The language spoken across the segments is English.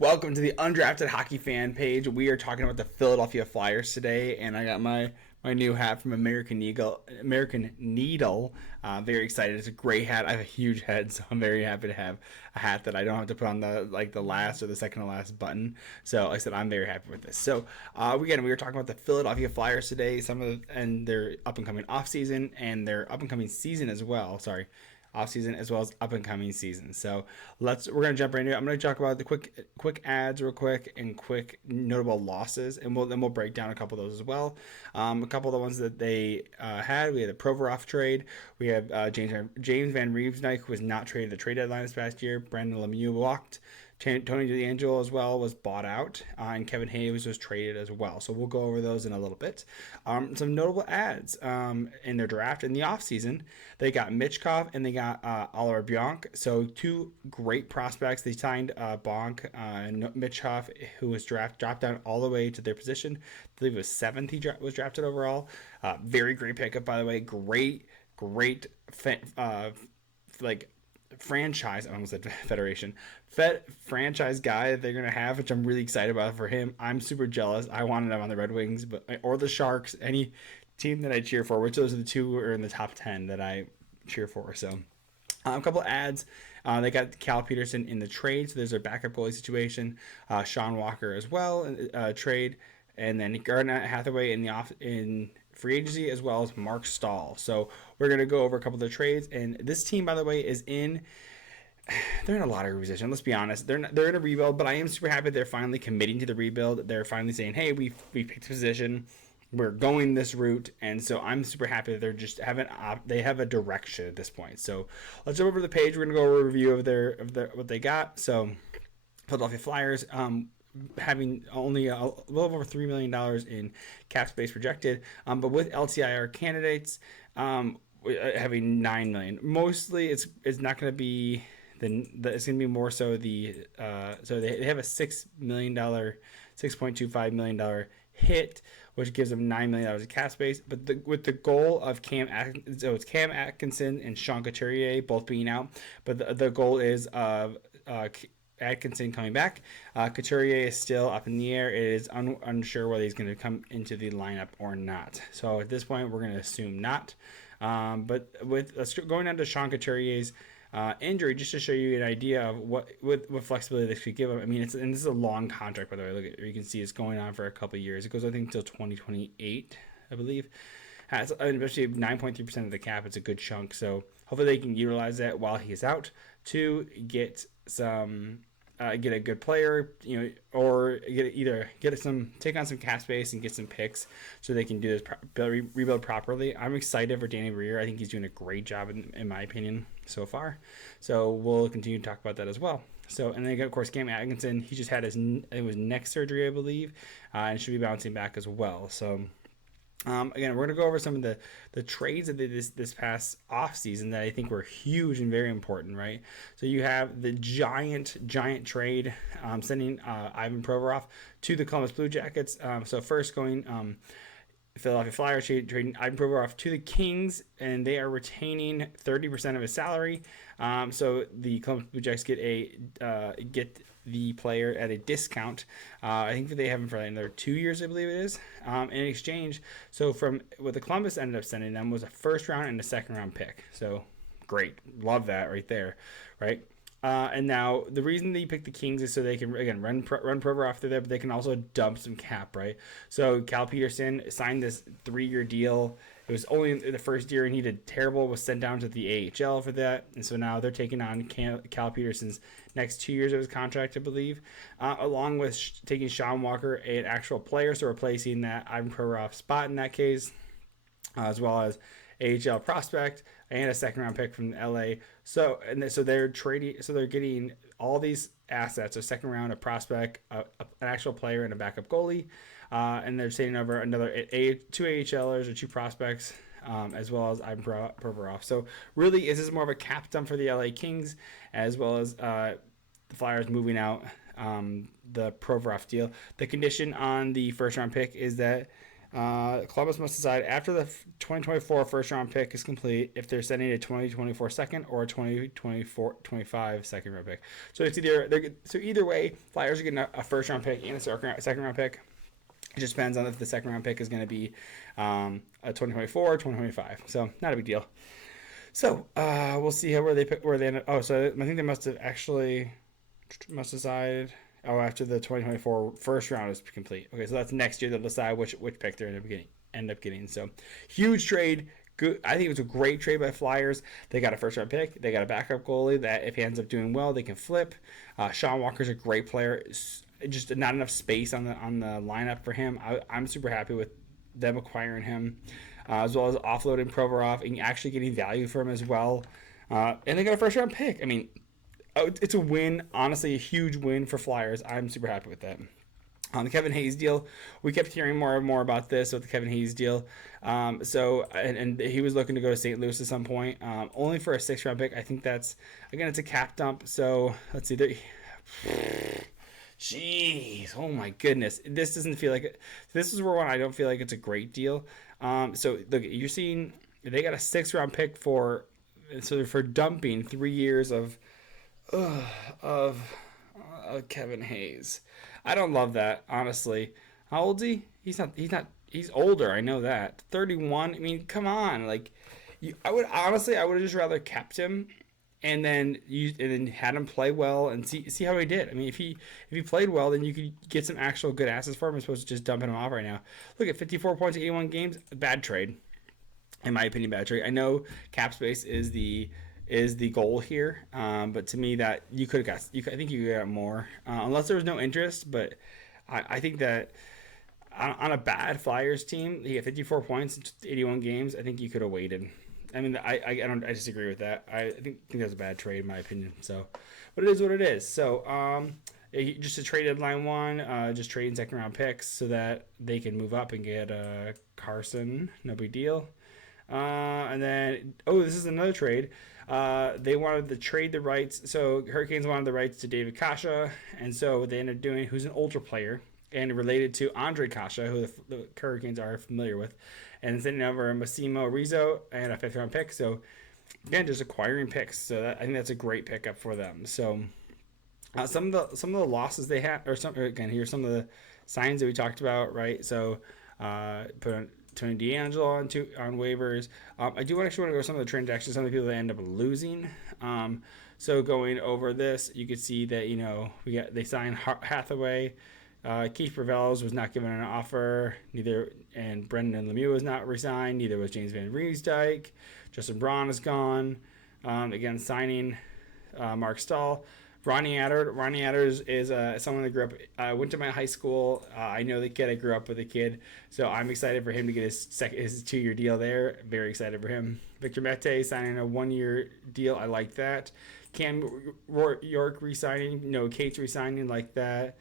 Welcome to the Undrafted Hockey Fan page. We are talking about the Philadelphia Flyers today, and I got my new hat from American Needle. American Needle. Very excited. It's a great hat. I have a huge head, so I'm very happy to have a hat that I don't have to put on the last or the second to last button. So, like I said, I'm very happy with this. So, we were talking about the Philadelphia Flyers today. And their up and coming off season and their up and coming season as well. Sorry, off season as well as up and coming season. So we're gonna jump right into it. I'm gonna talk about the quick ads real quick and quick notable losses, and we'll break down a couple of those as well. A couple of the ones that they had. We had the Provorov trade. We have James Van Riemsdyk, who was not traded at the trade deadline this past year. Brandon Lemieux walked. Tony DeAngelo as well was bought out, and Kevin Hayes was traded as well. So we'll go over those in a little bit. Some notable ads in their draft in the offseason. They got Mitchkov and they got Oliver Bjork. So two great prospects. They signed Bonk and Mitchkov, who was dropped down all the way to their position. I believe it was 7th he was drafted overall. Very great pickup, by the way. Great franchise, I almost said federation, franchise guy that they're going to have, which I'm really excited about for him. I'm super jealous. I wanted him on the Red Wings or the Sharks, any team that I cheer for, which those are the two are in the top 10 that I cheer for. So a couple ads. They got Cal Peterson in the trade, so there's their backup goalie situation. Sean Walker as well, trade, and then Garnett Hathaway in free agency, as well as Mark Stahl. So we're going to go over a couple of the trades. And this team, by the way, they're in a lottery position. Let's be honest. They're in a rebuild, but I am super happy they're finally committing to the rebuild. They're finally saying, hey, we picked a position. We're going this route. And so I'm super happy that they have a direction at this point. So let's jump over to the page. We're going to go over a review of what they got. So Philadelphia Flyers, having only a little over $3 million in cap space projected, but with LTIR candidates having $9 million. Mostly, it's not going to be it's going to be more so so they have a $6.25 million hit, which gives them $9 million of cap space. But with the goal of it's Cam Atkinson and Sean Couturier both being out, but the goal is of Atkinson coming back. Couturier is still up in the air. It is unsure whether he's going to come into the lineup or not. So at this point, we're going to assume not. But going on to Sean Couturier's injury, just to show you an idea of what flexibility this could give him. I mean, this is a long contract, by the way. Look at, you can see it's going on for a couple of years. It goes, I think, until 2028, I believe. Especially 9.3% of the cap. It's a good chunk. So hopefully they can utilize that while he's out to get get a good player, or take on some cap space and get some picks so they can do this rebuild properly. I'm excited for Danny Briere. I think he's doing a great job in my opinion so far. So we'll continue to talk about that as well. So, and then of course Cam Atkinson, he just had his neck surgery, I believe, and should be bouncing back as well. So. Again, we're going to go over some of the trades that they did this past offseason that I think were huge and very important, right? So you have the giant trade, sending Ivan Provorov to the Columbus Blue Jackets. So first going Philadelphia Flyers trading Ivan Provorov to the Kings, and they are retaining 30% of his salary. So the Columbus Blue Jackets get the player at a discount. I think that they have him for another 2 years, I believe it is. In exchange, so from what the Columbus ended up sending them was a first round and a second round pick. So great, love that right there, right? And now the reason that you pick the Kings is so they can again run Provorov through there, but they can also dump some cap, right? So Cal Peterson signed this 3-year deal. It was only in the first year, and he did terrible. Was sent down to the AHL for that, and so now they're taking on Cal Peterson's next 2 years of his contract, I believe, along with taking Sean Walker, an actual player, so replacing that Ivan Provorov spot in that case, as well as AHL prospect and a second round pick from LA. So they're trading. So they're getting all these assets: a second round, a prospect, an actual player, and a backup goalie. And they're sending over two AHLers or two prospects, as well as Ivan Provorov. So really, this is more of a cap dump for the LA Kings, as well as the Flyers moving out the Provorov deal. The condition on the first round pick is that Columbus must decide after the 2024 first round pick is complete if they're sending a 2024 second or a 2024-25 second round pick. So it's either way, Flyers are getting a first round pick and a second round pick. It just depends on if the second round pick is going to be a 2024 or 2025. So not a big deal. So we'll see where they end up. Oh, so I think they must decide. Oh, after the 2024 first round is complete. Okay, so that's next year they'll decide which pick they're end up getting. So huge trade. Good. I think it was a great trade by Flyers. They got a first round pick. They got a backup goalie that if he ends up doing well, they can flip. Sean Walker's a great player. Just not enough space on the lineup for him. I'm super happy with them acquiring him, as well as offloading Provorov and actually getting value for him as well. And they got a first round pick. I mean, it's a win, honestly, a huge win for Flyers. I'm super happy with that. On the Kevin Hayes deal, we kept hearing more and more about this with the Kevin Hayes deal. And he was looking to go to St. Louis at some point, only for a 6th round pick. I think that's, again, it's a cap dump. So let's see. Jeez, oh my goodness. This doesn't feel like it. This is where one I don't feel like it's a great deal. So look, you're seeing they got a 6th round pick for dumping 3 years of Kevin Hayes. I don't love that, honestly. How old is he? He's older, I know that. 31. I mean, come on. Like I would have just rather kept him and then had him play well and see how he did. I mean, if he played well, then you could get some actual good assets for him as opposed to just dumping him off right now. Look at 54 points, 81 games, bad trade. In my opinion, bad trade. I know cap space is the goal here, but to me that I think you could got more unless there was no interest. But I think that on a bad Flyers team, he had 54 points in 81 games. I think you could have waited. I mean, I disagree with that. I think that's a bad trade in my opinion. So, but it is what it is. So, just a trade deadline one, just trading second round picks so that they can move up and get Carson. No big deal. And then, this is another trade. They wanted to trade the rights. So Hurricanes wanted the rights to David Kasha, and so they ended up doing, who's an older player and related to Andre Kasha, who the Hurricanes are familiar with, and sending over Massimo Rizzo and a 5th round pick. So again, just acquiring picks. So I think that's a great pickup for them. So some of the losses they had, here's some of the signs that we talked about, right? So put on Tony DeAngelo on waivers. I do actually want to go some of the transactions, some of the people that end up losing. So going over this, you could see that they signed Hathaway. Keith Ravellos was not given an offer. And Brendan Lemieux was not resigned. Neither was James Van Riemsdyk. Justin Braun is gone. Again, signing Mark Stahl. Ronnie Atters is someone that grew up, went to my high school. I know the kid. I grew up with the kid. So I'm excited for him to get his 2-year deal there. Very excited for him. Victor Mete signing a 1-year deal. I like that. Cam York re-signing. No, Cates re-signing, like that.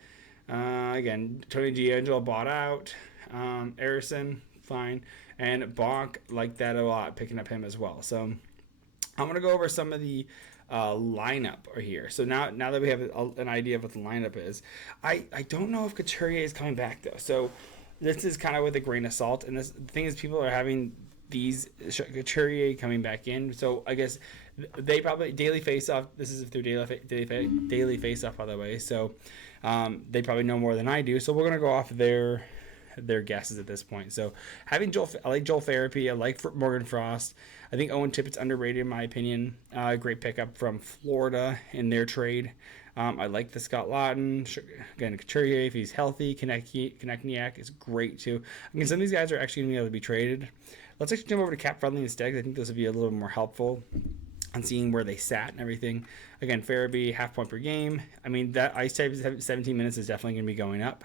Again, Tony DeAngelo bought out. Arison, fine. And Bonk, like that a lot, picking up him as well. So I'm going to go over some of the lineup here. So now that we have an idea of what the lineup is, I don't know if Couturier is coming back though. So this is kind of with a grain of salt. And the thing is, people are having these Couturier coming back in. So I guess they probably daily face-off. This is their daily face-off, by the way. So they probably know more than I do. So we're gonna go off their guesses at this point. So I like Joel Therapy. I like Morgan Frost. I think Owen Tippett's underrated in my opinion. Great pickup from Florida in their trade. I like the Scott Laughton. Again, Couturier, if he's healthy. Konechniak is great too. I mean, some of these guys are actually going to be able to be traded. Let's actually jump over to Cap Friendly instead. I think this will be a little more helpful on seeing where they sat and everything. Again, Farabee, half point per game. I mean, that ice type 17 minutes is definitely going to be going up.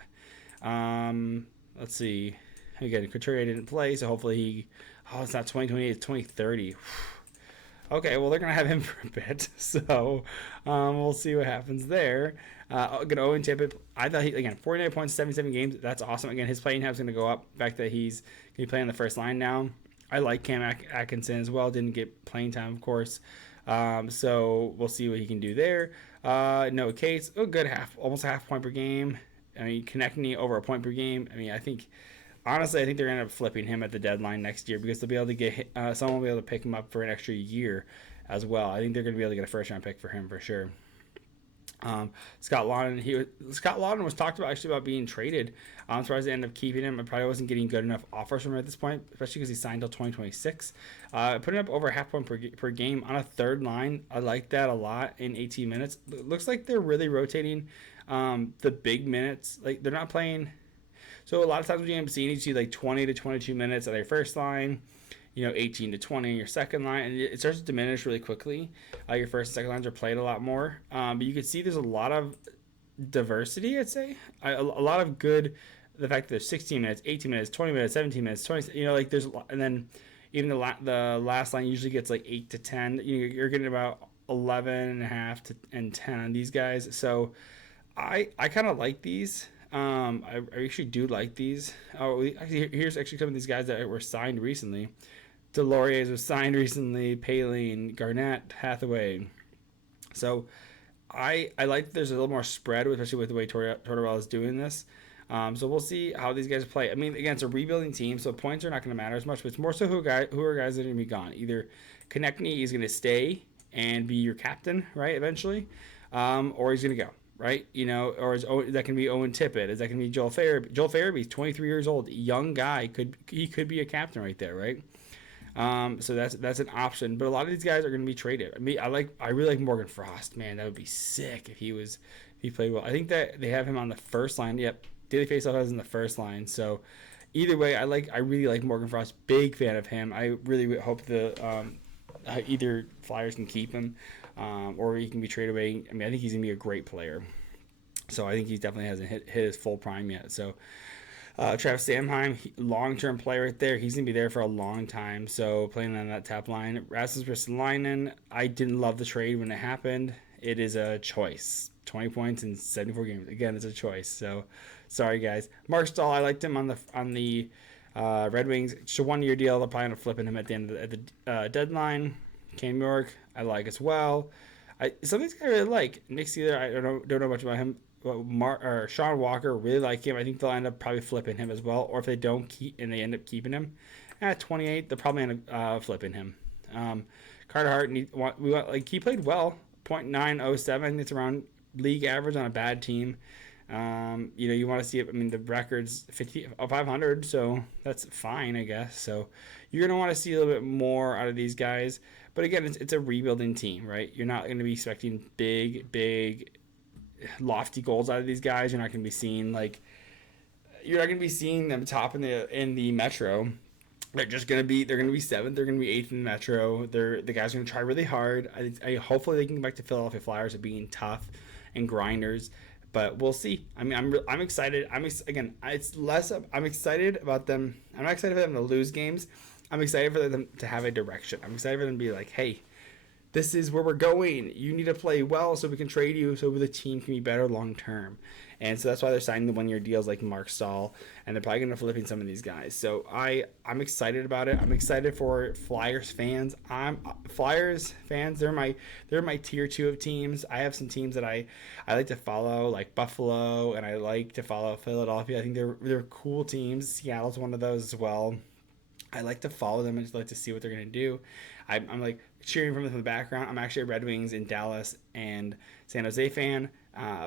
Let's see. Again, Couturier didn't play, so hopefully it's not 2028, it's 2030. Okay, well, they're going to have him for a bit, so we'll see what happens there. Again, Owen Tippett, I thought 49 points, 77 games, that's awesome. Again, his playing time is going to go up. The fact that he's going to be playing on the first line now. I like Cam Atkinson as well. Didn't get playing time, of course. So we'll see what he can do there. Noah Cates, good almost a half point per game. I mean, Konechny over a point per game. I mean, I think honestly, I think they're going to end up flipping him at the deadline next year because they'll be able to get someone will be able to pick him up for an extra year as well. I think they're going to be able to get a first round pick for him for sure. Scott Laughton, Scott Laughton was talked about actually about being traded. I'm surprised they ended up keeping him. I probably wasn't getting good enough offers from him at this point, especially because he signed till 2026. Putting up over half point per game on a third line, I like that a lot in 18 minutes. It looks like they're really rotating the big minutes. Like they're not playing. So a lot of times when you end up seeing, you see like 20 to 22 minutes of their first line, 18 to 20 in your second line, and it starts to diminish really quickly. Your first and second lines are played a lot more, but you can see there's a lot of diversity. I'd say a lot of good. The fact that there's 16 minutes, 18 minutes, 20 minutes, 17 minutes, 20. Like there's, and then even the last line usually gets like 8 to 10. You're getting about 11 and a half and 10 on these guys. So I kind of like these. I actually do like these. Here's actually some of these guys that were signed recently. Deloriers was signed recently. Paline, Garnett, Hathaway. So I like that there's a little more spread, especially with the way Tortorella is doing this. So we'll see how these guys play. I mean, again, it's a rebuilding team, so points are not going to matter as much. But it's more so who are guys that are going to be gone. Either Konechny is going to stay and be your captain, right, eventually, or he's going to go. Right, or that can be Owen Tippett. Is that can be Joel Farabee? Joel Farabee's 23 years old, young guy. He could be a captain right there, right? So that's an option. But a lot of these guys are going to be traded. I really like Morgan Frost. Man, that would be sick if he played well. I think that they have him on the first line. Yep, Daily Faceoff has in the first line. So either way, I really like Morgan Frost. Big fan of him. I really hope either Flyers can keep him. Or he can be traded away. I think he's going to be a great player. So I think he definitely hasn't hit his full prime yet. So Travis Sanheim, long-term player right there. He's going to be there for a long time. So playing on that top line. Rasmus Ristolainen, I didn't love the trade when it happened. It is a choice. 20 points in 74 games. Again, it's a choice. So sorry, guys. Mark Stahl, I liked him on the Red Wings. It's a one-year deal. They're probably going to flip him at the end of the deadline. Cam York, I like as well. Some of these guys I really like. Nick Sealer, I don't know much about him. But Sean Walker, really like him. I think they'll end up probably flipping him as well. Or if they don't keep and they end up keeping him at 28, they'll probably end up flipping him. Carter Hart, he played well. .907. It's around league average on a bad team. You want to see it. The record's 500, so that's fine, I guess. So you're gonna want to see a little bit more out of these guys. But again, it's a rebuilding team, right? You're not going to be expecting big, lofty goals out of these guys. You're not going to be seeing them top in the Metro. They're going to be seventh. They're going to be eighth in the Metro. The guys are going to try really hard. Hopefully they can get back to Philadelphia Flyers of being tough and grinders. But we'll see. I'm excited. I'm excited about them. I'm not excited for them to lose games. I'm excited for them to have a direction. I'm excited for them to be like, hey, this is where we're going. You need to play well so we can trade you so the team can be better long term. And so that's why they're signing the one-year deals like Mark Stahl, and they're probably going to flipping some of these guys. So I'm excited about it. I'm excited for Flyers fans. Flyers fans. They're my tier 2 of teams. I have some teams that I like to follow, like Buffalo, and I like to follow Philadelphia. I think they're cool teams. Seattle's one of those as well. I like to follow them and just like to see what they're going to do. I'm like cheering from them in the background. I'm actually a Red Wings in Dallas and San Jose fan,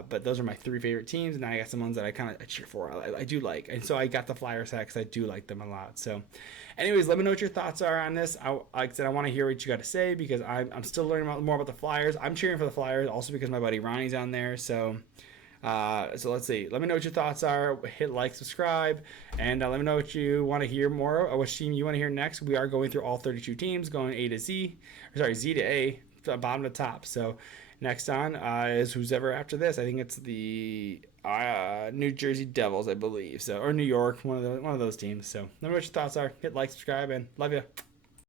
but those are my 3 favorite teams, and I got some ones that I kind of cheer for. I do like, and so I got the Flyers hat because I do like them a lot. So anyways, let me know what your thoughts are on this. Like I said, I want to hear what you got to say because I'm still learning more about the Flyers. I'm cheering for the Flyers also because my buddy Ronnie's on there. So let's see. Let me know what your thoughts are. Hit like, subscribe, and let me know what you want to hear more. Or which team you want to hear next. We are going through all 32 teams, going Z to A, bottom to top. So next on is who's ever after this. I think it's the New Jersey Devils, I believe. So or New York, one of those teams. So let me know what your thoughts are. Hit like, subscribe, and love you.